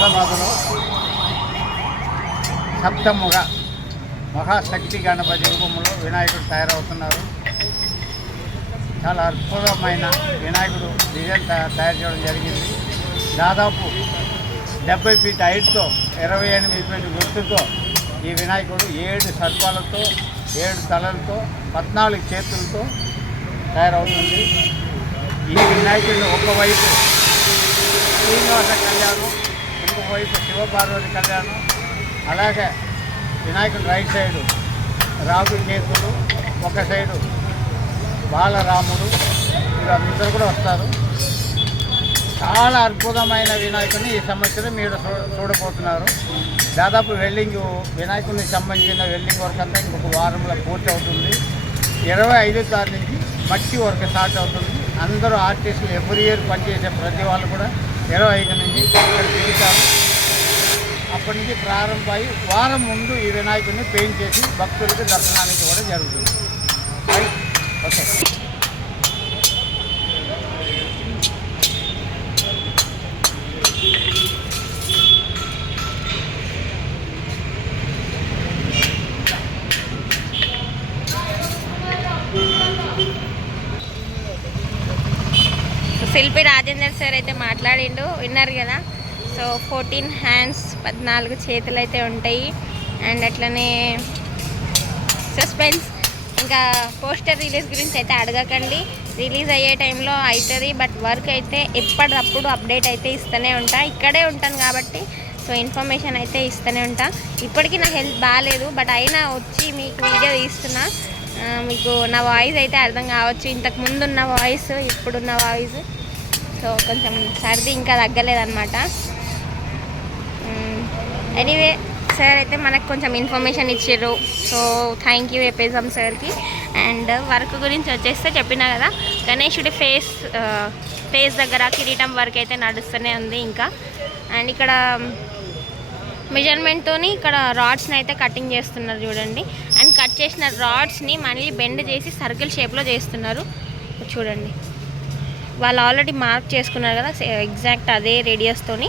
హైదరాబాదులో సప్తముగ మహాశక్తి గణపతి రూపంలో వినాయకుడు తయారవుతున్నారు. చాలా అద్భుతమైన వినాయకుడు డిజైన్ తయారు చేయడం జరిగింది. దాదాపు 70 ఫీట్ హైట్తో 28 ఫీట్ గుర్తుతో ఈ వినాయకుడు 7 సర్పాలతో 7 తలలతో 14 చేతులతో తయారవుతుంది. ఈ వినాయకుడు ఒకవైపు శ్రీనివాస కళ్యాణం, ఇంకొక వైపు శివపార్వతి కళ్యాణం, అలాగే వినాయకుడు రైట్ సైడు రాహు కేతులు, ఒక సైడు బాలరాముడు, వీళ్ళందరూ కూడా వస్తారు. చాలా అద్భుతమైన వినాయకుడిని ఈ సంవత్సరం మీరు చూడబోతున్నారు. దాదాపు వినాయకుడికి సంబంధించిన వెల్డింగ్ వర్క్ అంతా ఇంకొక వారంలో పూర్తి అవుతుంది. 25వ తారీఖు నుంచి మట్టి వర్క్ స్టార్ట్ అవుతుంది. అందరూ ఆర్టిస్టులు ఎవ్రీ ఇయర్ పనిచేసే ప్రతి వాళ్ళు కూడా 25 నుంచి ఇక్కడ తిరుగుతారు. అప్పటి నుంచి ప్రారంభమై వారం ముందు ఈ వినాయకుడిని పెయింట్ చేసి భక్తులకు దర్శనానికి కూడా జరుగుతుంది. ఓకే. శిల్పి రాజేందర్ సార్ అయితే మాట్లాడిండు, విన్నారు కదా. సో 14 హ్యాండ్స్ 14 చేతులు అయితే ఉంటాయి. అండ్ అట్లనే సస్పెన్స్. ఇంకా పోస్టర్ రిలీజ్ గురించి అయితే అడగకండి, రిలీజ్ అయ్యే టైంలో అవుతుంది. బట్ వర్క్ అయితే ఎప్పటికప్పుడు అప్డేట్ అయితే ఇస్తూనే ఉంటా, ఇక్కడే ఉంటాను కాబట్టి సో ఇన్ఫర్మేషన్ అయితే ఇస్తూనే ఉంటా. ఇప్పటికీ నా హెల్త్ బాగాలేదు, బట్ అయినా వచ్చి మీకు వీడియో తీస్తున్నా. మీకు నా వాయిస్ అయితే అర్థం కావచ్చు, ఇంతకు ముందు ఉన్న వాయిస్ ఇప్పుడున్న వాయిస్. సో కొంచెం సర్ది ఇంకా తగ్గలేదన్నమాట. ఎనీవే సార్ అయితే మనకు కొంచెం ఇన్ఫర్మేషన్ ఇచ్చారు. సో థ్యాంక్ యూ ఎపిజం సార్కి. అండ్ వర్క్ గురించి వచ్చేస్తే చెప్పినా కదా, గణేశుడి ఫేస్ దగ్గర కిరీటం వర్క్ అయితే నడుస్తూనే ఉంది ఇంకా. అండ్ ఇక్కడ మెజర్మెంట్తో ఇక్కడ రాడ్స్ని అయితే కటింగ్ చేస్తున్నారు చూడండి. అండ్ కట్ చేసిన రాడ్స్ని మళ్ళీ బెండ్ చేసి సర్కిల్ షేప్లో చేస్తున్నారు చూడండి. వాళ్ళు ఆల్రెడీ మార్క్ చేసుకున్నారు కదా, ఎగ్జాక్ట్ అదే రేడియస్తోని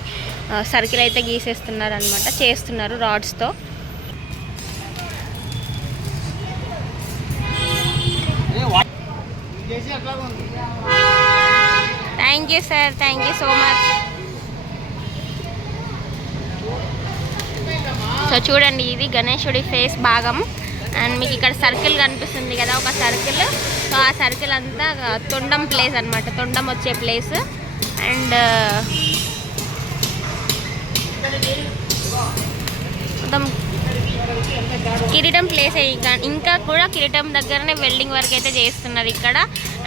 సర్కిల్ అయితే గీసేస్తున్నారు అనమాట, చేస్తున్నారు రాడ్స్తో. Thank you sir, thank you so much. So చూడండి, ఇది గణేశుడి ఫేస్ భాగం. అండ్ మీకు ఇక్కడ సర్కిల్ కనిపిస్తుంది కదా, ఒక సర్కిల్. సో ఆ సర్కిల్ అంతా తొండం ప్లేస్ అనమాట, తొండం వచ్చే ప్లేస్. అండ్ మొత్తం కిరీటం ప్లేస్ ఇంకా కూడా కిరీటం దగ్గరనే వెల్డింగ్ వర్క్ అయితే చేస్తున్నారు ఇక్కడ.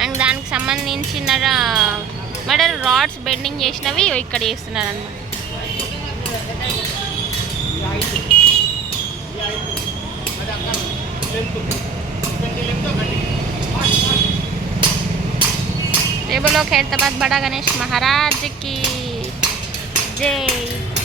అండ్ దానికి సంబంధించిన రాడ్స్ బెండింగ్ చేసినవి ఇక్కడ చేస్తున్నారు అన్నమాట. जय बोलो खैरताबाद बड़ा गणेश महाराज की जय।